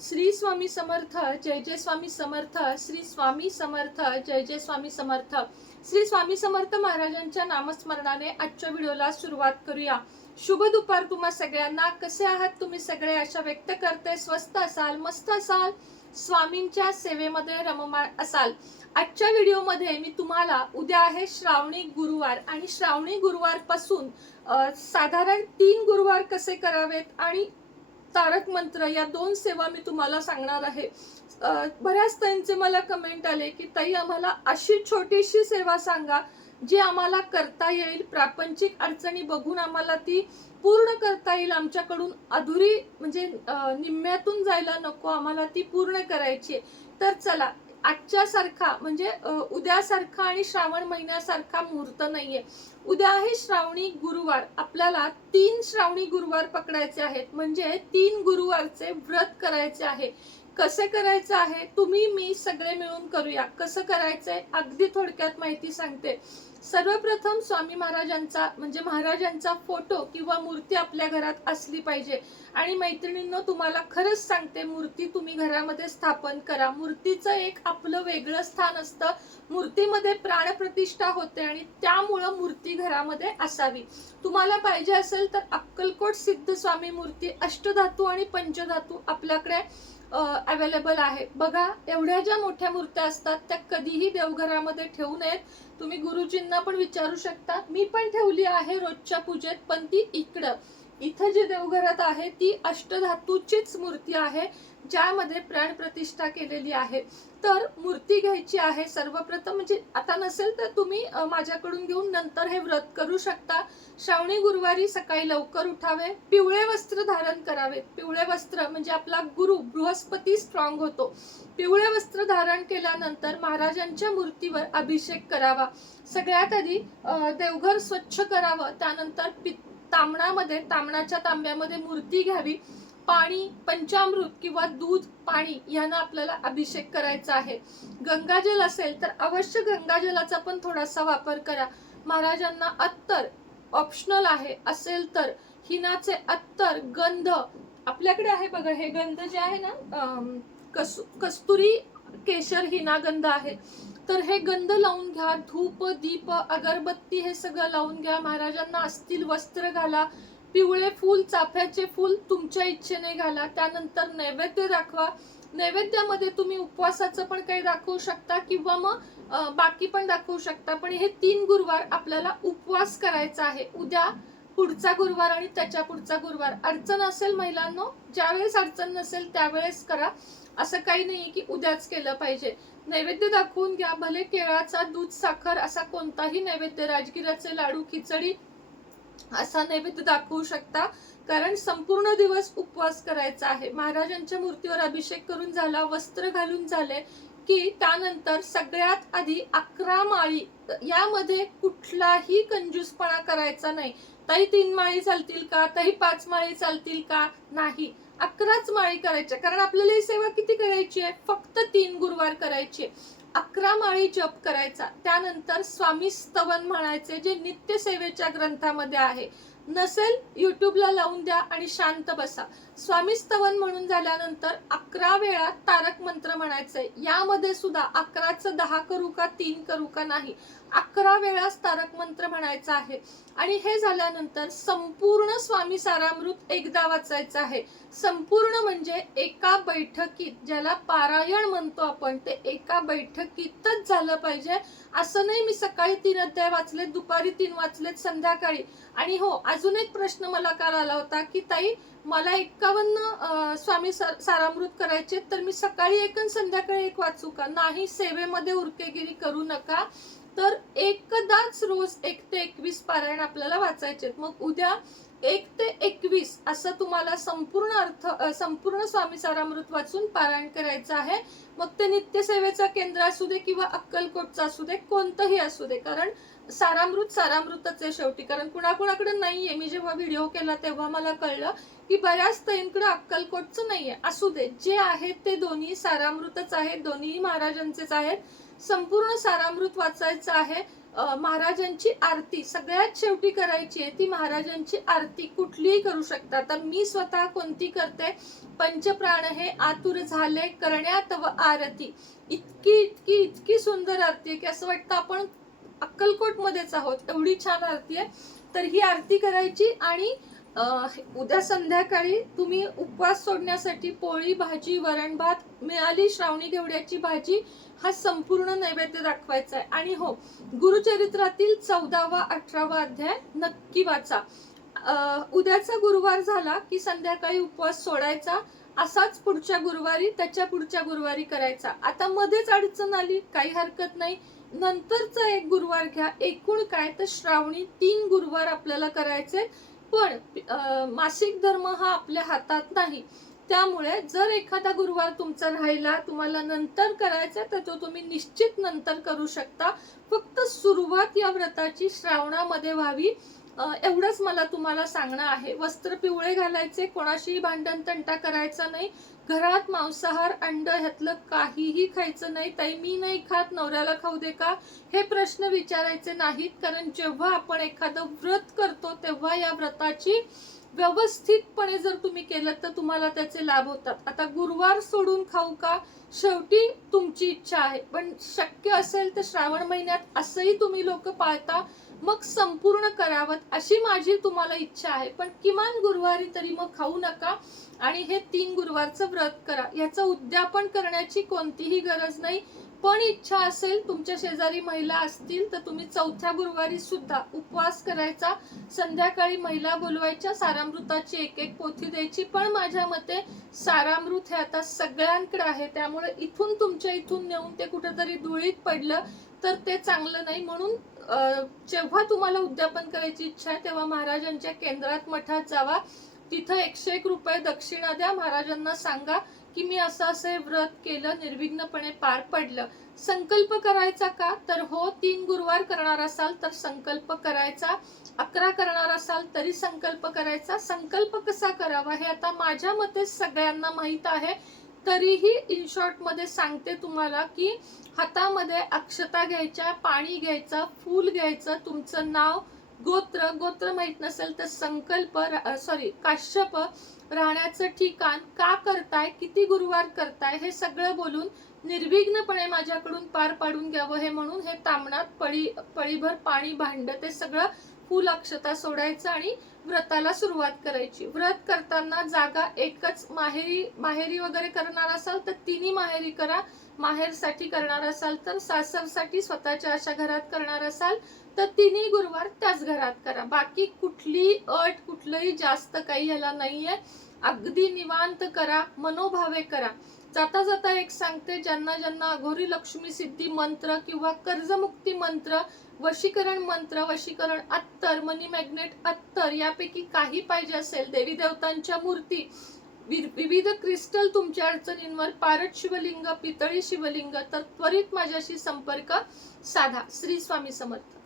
श्री स्वामी समर्थ, जय जय स्वामी समर्थ. श्री स्वामी समर्थ, जय जय स्वामी समर्थ. श्री स्वामी समर्थ महाराजांच्या नामस्मरणाने आजच्या व्हिडिओला सुरुवात करूया. शुभ दुपार तुम्हा सगळ्यांना. कसे आहात तुम्ही सगळे? आशा व्यक्त करते स्वस्त असाल, मस्त असाल, स्वामींच्या सेवेमध्ये रममाण असाल. आजच्या व्हिडिओमध्ये मी तुम्हाला उद्या आहे श्रावणी गुरुवार आणि श्रावणी गुरुवार पासून साधारण 3 गुरुवार कसे करावेत आणि तारक मंत्र या 2 सेवा मी तुम्हाला सांगणार आहे. बऱ्याच ताईंचे मला कमेंट आले की ताई आम्हाला अशी छोटीशी सेवा सांगा जी आम्हाला करता येईल, प्रापंचिक अडचणी बघून आम्हाला ती पूर्ण करता येईल, आमच्याकडून अधुरी म्हणजे निम्म्यातून जायला नको, आम्हाला ती पूर्ण करायची. तर चला, आजच्या सारखा म्हणजे उद्यासारखा आणि श्रावण महिन्यासारखा मुहूर्त नाहीये. उद्या आहे श्रावणी गुरुवार. आपल्याला 3 श्रावणी गुरुवार पकडायचे आहेत, म्हणजे 3 गुरुवारचे व्रत करायचे आहे. कसे करायचं आहे तुम्ही मी सगळे मिळून करूया. कसं करायचंय अगदी थोडक्यात माहिती सांगते. सर्वप्रथम स्वामी महाराजांचा म्हणजे महाराजांचा फोटो किंवा मूर्ती आपल्या घरात असली पाहिजे. आणि मैत्रिणींनो, तुम्हाला खरंच सांगते, मूर्ती तुम्ही घरामध्ये स्थापन करा. मूर्तीचं एक आपलं वेगळं स्थान असतं. मूर्तीमध्ये प्राणप्रतिष्ठा होते आणि त्यामुळं मूर्ती घरामध्ये असावी. तुम्हाला पाहिजे असेल तर अक्कलकोट सिद्ध स्वामी मूर्ती अष्टधातू आणि पंचधातू आपल्याकडे अवेलेबल आहे. बघा, एवढ्या ज्या मोठ्या मूर्त्या असतात त्या कधीही देवघरामध्ये ठेवू नयेत. तुम्ही गुरुजींना पण विचारू शकता. मी पण ठेवली आहे रोजच्या पूजेत, पण ती इथं जी देवघरात आहे ती अष्टधातूचीच मूर्ती आहे, ज्यामध्ये प्राणप्रतिष्ठा केलेली आहे. तर मूर्ती घ्यायची आहे सर्वप्रथम. म्हणजे आता नसेल तर तुम्ही माझ्याकडून घेऊन नंतर हे व्रत करू शकता. श्रावणी गुरुवारी सकाळी लवकर उठावे, पिवळे वस्त्र धारण करावे. पिवळे वस्त्र म्हणजे आपला गुरु बृहस्पती स्ट्रॉंग होतो. पिवळे वस्त्र धारण केल्यानंतर महाराजांच्या मूर्तीवर अभिषेक करावा. सगळ्यात आधी देवघर स्वच्छ करावं. त्यानंतर तामणाच्या तांब्यामध्ये मूर्ती घ्यावी. पाणी, पंचामृत किंवा दूध, पाणी यानं आपल्याला अभिषेक करायचा आहे. गंगाजल असेल तर अवश्य गंगाजलाचा पण थोडासा वापर करा. महाराजांना अत्तर ऑप्शनल आहे, असेल तर हिनाचे अत्तर, गंध आपल्याकडे आहे बघा. हे गंध जे आहे ना, कस्तुरी केशर हिना गंध आहे. तर हे गंध लावून घ्या. धूप, दीप, अगरबत्ती हे सगळं लावून घ्या. महाराजांना असतील वस्त्र घाला. पिवळे फूल, चाफ्याचे फूल तुमच्या इच्छेने घाला. त्यानंतर नैवेद्य दाखवा. नैवेद्यामध्ये तुम्ही उपवासाचं पण काही दाखवू शकता किंवा मग बाकी पण दाखवू शकता. पण हे 3 गुरुवार आपल्याला उपवास करायचा आहे. उद्या, पुढचा गुरुवार आणि त्याच्या पुढचा गुरुवार. अडचण असेल महिलांनो, ज्यावेळेस अडचण नसेल त्यावेळेस करा. असं काही नाही की उद्याच केलं पाहिजे. नैवेद्य दाखवून घ्या. भले केळाचा, दूध, साखर असा कोणताही नैवेद्य, राजगिराचे लाडू, खिचडी असा नैवेद्य दाखवू शकता. कारण संपूर्ण दिवस उपवास करायचा आहे. महाराजांच्या मूर्तीवर अभिषेक करून झाला, वस्त्र घालून झाले की त्यानंतर सगळ्यात आधी 11 माळी. यामध्ये कुठलाही कंजूसपणा करायचा नाही. ताई 3 माळी चालतील का, ताई 5 माळी चालतील का? नाही, 11च माळी करायच्या. कारण आपल्याला ही सेवा किती करायची आहे? फक्त 3 गुरुवार करायची. 11 माळी जप करायचा. त्यानंतर स्वामी स्तवन म्हणायचे, जे नित्य सेवेच्या ग्रंथामध्ये आहे. नसेल युट्यूबला लावून द्या आणि शांत बसा. स्वामी स्तवन म्हणून झाल्यानंतर 11 वेळा तारक मंत्र म्हणायचंय. यामध्ये सुद्धा 11चं 10 करू का 3 करू का नाही, 11 वेळाच तारक मंत्र म्हणायचा आहे. आणि हे झाल्यानंतर संपूर्ण स्वामी सारामृत एकदा वाचायचं आहे. संपूर्ण म्हणजे एका बैठकीत, ज्याला पारायण म्हणतो आपण, ते एका बैठकीतच झालं पाहिजे. असं नाही मी सकाळी 3 अध्याय वाचलेत, दुपारी 3 वाचलेत, संध्याकाळी. आणि हो, अजून एक प्रश्न मला काल आला होता की ताई मला 51 स्वामी सारामृत करायचे, तर मी सकाळी 1 आणि संध्याकाळी 1 वाचू का? नाही, सेवेमध्ये उरकेगिरी करू नका. तर एकदाच रोज 1 ते 21 पारायण आपल्याला वाचायचे. मग उद्या 1 ते 21 असं तुम्हाला संपूर्ण स्वामी सारामृत वाचून पारायण करायचं आहे. मग ते नित्य सेवेचा केंद्र असू दे किंवा अक्कलकोटचा असू दे, कोणतंही असू दे. कारण सारामृतच आहे शेवटी. कारण कुणाकुणाकडे नाहीये. मी जेव्हा व्हिडिओ केला तेव्हा मला कळलं की बऱ्याच ताईंकडे अक्कलकोटचं नाहीये. असू दे, जे आहेत ते दोन्ही सारामृतच आहेत, दोन्ही महाराजांचेच आहेत. संपूर्ण सारामृत वाचायचं आहे. महाराजांची आरती सगळ्यात शेवटी करायची आहे, ती महाराजांची आरती कुठलीही करू शकता. आता मी स्वतः कोणती करते, पंचप्राण हे आतुर झाले करण्यात व आरती. इतकी इतकी इतकी सुंदर आरती आहे की असं वाटतं आपण अक्कलकोट मध्येच आहोत, एवढी छान आरती आहे. तर ही आरती करायची आणि उद्या संध्याकाळी तुम्ही उपवास सोडण्यासाठी पोळी भाजी वरण भात मिळाली श्रावणी घेवड्याची भाजी हा संपूर्ण नैवेद्य दाखवायचा आहे. आणि हो, गुरुचरित्रातील 14वा 18वा अध्याय नक्की वाचा. उद्याचा गुरुवार झाला की संध्याकाळी उपवास सोडायचा, असाच पुढच्या गुरुवारी त्याच्या पुढच्या गुरुवारी करायचा. आता मध्येच अडचण आली काही हरकत नाही, नंतरचा एक गुरुवार घ्या. एकूण काय तर श्रावणी 3 गुरुवार आपल्याला करायचे. पण मासिक धर्म हा आपल्या हातात नाही, त्यामुळे जर एखादा गुरुवार तुमचा राहिला तुम्हाला नंतर करायचा तर तो तुम्ही निश्चित नंतर करू शकता. फक्त सुरुवात या व्रताची श्रावणामध्ये व्हावी एवढंच मला तुम्हाला सांगणं आहे. वस्त्र पिवळे घालायचे, कोणाशीही भांडण तंटा करायचा नाही, घरात मांसाहार अंड ह्यातलं काहीही खायचं नाही. ताई मी नाही खात, नवऱ्याला खाऊ दे का, हे प्रश्न विचारायचे नाहीत. कारण जेव्हा आपण एखादं व्रत करतो तेव्हा या व्रताची व्यवस्थितपणे जर तुम्ही केलं तर तुम्हाला त्याचे लाभ होतात. आता गुरुवार सोडून खाऊ का, शेवटी तुमची इच्छा आहे, पण शक्य असेल तर श्रावण महिन्यात असंही तुम्ही लोक पाळता, मग संपूर्ण करावं अशी माझी तुम्हाला इच्छा आहे. पण किमान गुरुवारी तरी मग खाऊ नका आणि हे 3 गुरुवारचं व्रत करा. याचं उद्यापन करण्याची कोणतीही गरज नाही. पण इच्छा असेल, तुमच्या शेजारी महिला असतील तर तुम्ही 4थ्या गुरुवारी सुद्धा उपवास करायचा. संध्याकाळी महिला बोलवायच्या, सारामृताची एक पोथी द्यायची. पण माझ्या मते सारामृत हे आता सगळ्यांकडे आहे, त्यामुळे इथून तुमच्या इथून नेऊन ते कुठेतरी धुळीत पडलं तर ते चांगलं नाही. म्हणून जेव्हा तुम्हाला उद्यापन करायची इच्छा आहे तेव्हा महाराजांच्या केंद्रात मठात जावा, तिथं 101 रुपये दक्षिणा द्या, महाराजांना सांगा की मी असं व्रत केलं, निर्विघ्नपणे पार पडलं. संकल्प करायचा का, तर हो 3 गुरुवार करणार असाल तर संकल्प करायचा, 11 करणार असाल तरी संकल्प करायचा. संकल्प कसा करावा हे आता माझ्या मते सगळ्यांना माहित आहे, तरीही इन शॉर्ट मध्ये सांगते तुम्हाला की हातामध्ये अक्षता घ्यायच्या, पाणी घ्यायचं, फूल घ्यायचं, तुमचं नाव, गोत्र माहित नसेल तर संकल्प काश्यप, राहण्याचं ठिकाण, का करताय, किती गुरुवार करताय, हे सगळं बोलून निर्विघ्नपणे माझ्याकडून पार पाडून घ्यावं हे म्हणून हे तामणात पळीभर पाणी भांड ते सगळं फूल अक्षता सोडायचं आणि व्रताला सुरुवात करायची. व्रत करताना जागा एकच, माहेरी वगैरे करणार असाल तर 3 माहेरी करा, माहेरसाठी करणार असाल तर, सासरसाठी स्वतःच्या अशा घरात करणार असाल तर 3 गुरुवार त्याच घरात करा. बाकी कुठली अट, कुठलंही जास्त काही ह्याला नाहीये. अगदी निवांत करा, मनोभावे करा. जाता जाता एक सांगते, ज्यांना अघोरी लक्ष्मी सिद्धी मंत्र किंवा कर्जमुक्ती मंत्र, वशीकरण मंत्र, वशीकरण अत्तर, मनी मॅग्नेट अत्तर यापैकी काही पाहिजे असेल, देवी देवतांच्या मूर्ती, विविध क्रिस्टल तुमच्या अडचणींवर, पारद शिवलिंग, पितळी शिवलिंग, तर त्वरित माझ्याशी संपर्क साधा. श्री स्वामी समर्थ.